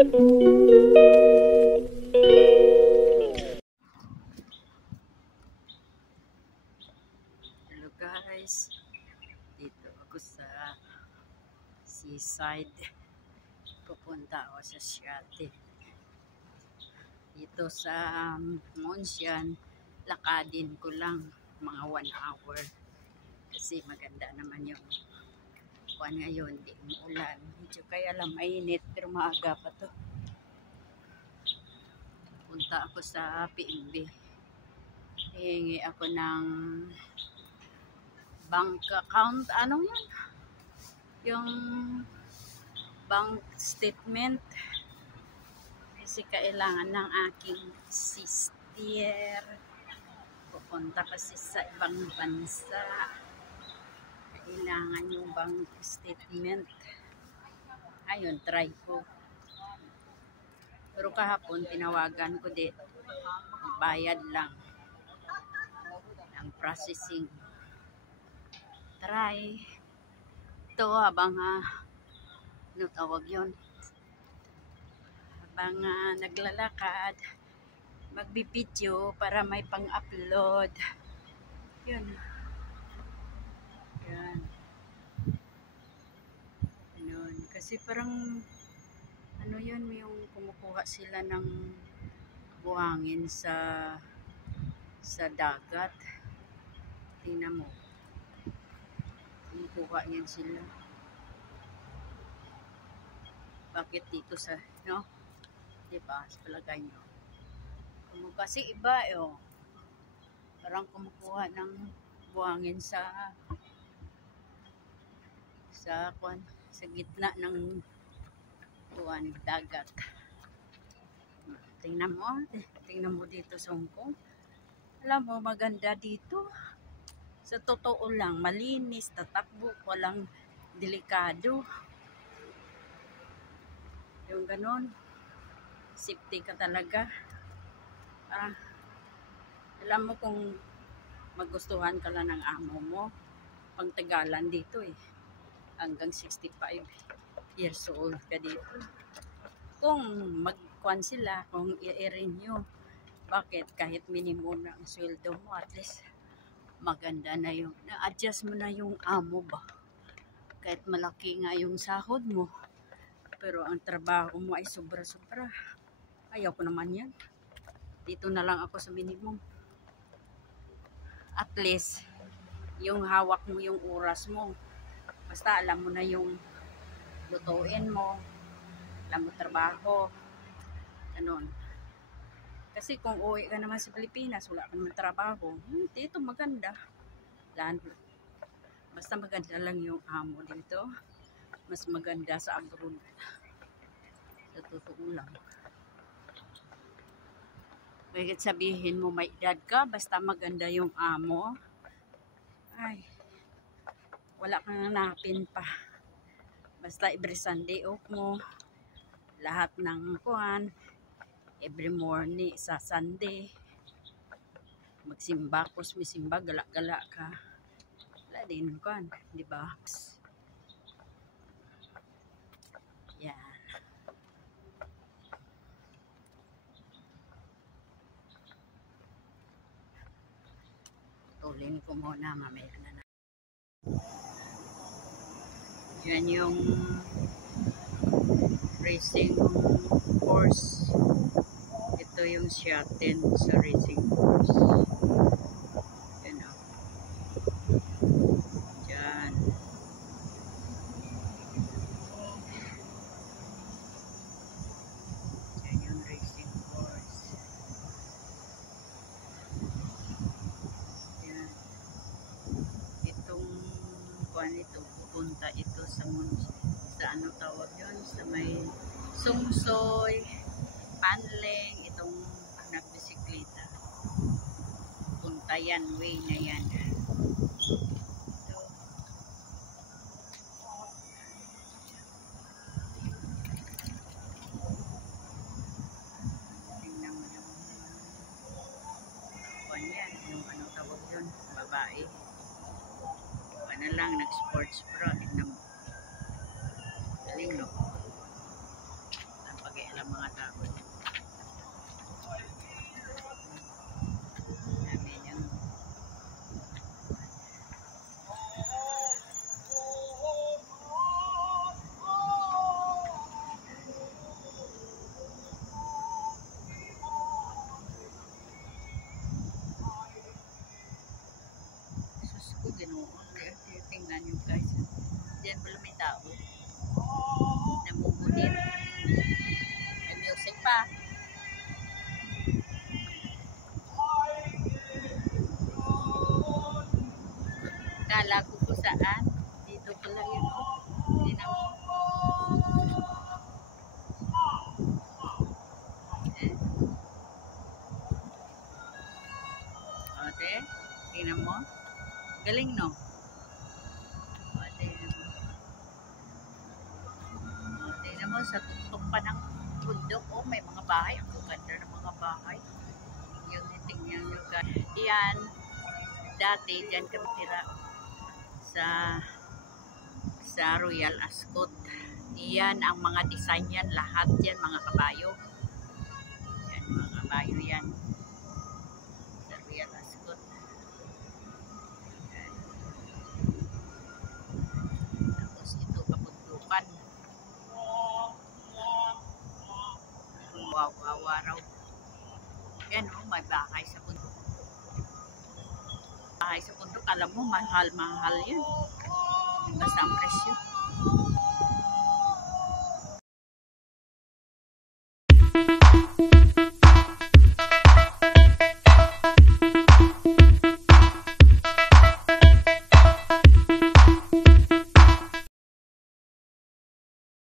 Hello guys, dito ako sa seaside. Pupunta ako sa Siate. Dito sa Monsian, lakadin ko lang mga 1 hour. Kasi maganda naman yung kuwan ngayon, di umulan. Medyo kaya lang mainit pero maaga pa to. Punta ako sa PNB. Hihingi ako ng bank account, ano yan? Yung bank statement. Kasi kailangan ng aking sister. Pupunta kasi sa ibang bansa. Kailangan yung bank statement. Ayun, try ko. Pero kahapon, tinawagan ko din. Bayad lang. Ang processing. Try. Ito habang ano tawag yun? Habang naglalakad, magbibideo para may pang-upload. Yun. Yan. Ganun. Kasi parang ano yun, yung kumukuha sila ng buhangin sa dagat. Tingnan mo. Kumukuha yan sila. Bakit dito sa, no? Diba? Sa palagay nyo. Kasi iba, parang kumukuha ng buhangin sa gitna ng dagat. Tingnan mo dito sa Hong Kong. Alam mo, maganda dito. Sa totoo lang, malinis, tatakbo, walang delikado. Yung ganon, safety ka talaga. Alam mo kung magustuhan ka lang ng amo mo, pang tagalan dito hanggang 65 years old ka dito. Kung magkuhan sila, kung i-renew, bakit kahit minimum na ang sweldo mo, at least maganda na yung, na-adjust mo na yung amo ba? Kahit malaki nga yung sahod mo, pero ang trabaho mo ay sobra-sobra. Ayaw ko naman yan. Dito na lang ako sa minimum. At least, yung hawak mo yung oras mo. Basta alam mo na yung lutuin mo, alam mo trabaho, ganun. Kasi kung uwi ka naman sa Pilipinas, wala ka naman trabaho, dito maganda. Basta maganda lang yung amo dito. Mas maganda sa abroad. Sa totoo lang. Bakit sabihin mo may edad ka, basta maganda yung amo, ay, wala kang hanapin pa. Basta every Sunday off mo, lahat ng kuhan, every morning sa Sunday, magsimba, kusmisimba, gala-gala ka. Wala din kuhan, di ba? Yan. Tulin ko muna, mamaya na. Yan yung racing course. Ito yung Siate sa racing course. Yan o. Diyan. Yan yung racing course. Yan. Itong kuan ito, pupunta ito sa ano tawag yun, sa may Sungsoy, Panleng, itong nagbisikleta. Punta yan, way na yan. Ito. Tingnan mo yung kuan yan, yung ano tawag yun, babae. Ano lang, nag-sports bra, tingnan mo. Galing, no? Ang pag-iilan Diyan pala may tao. Namumunit. May music pa. Kala ko kung saan. Dito pala yun. Tingnan mo. Ote, tingnan mo. Galing, no? Ote, tingnan mo, sa tuktok pa ng bundok. Oh, may mga bahay. Ang ganda ng mga bahay. Yung tingnan nyo, guys. Yan. Dati, dyan kami tira sa Royal Ascot. Yan ang mga design yan. Lahat yan, mga kabayo. Yan, mga kabayo yan. Sa Royal Ascot. Yan. Tapos ito, kabundukan. Wow, araw. Yan, oh, may bahay sa bundok. Bahay sa bundok, alam mo, mahal yan. Basta ang presyo.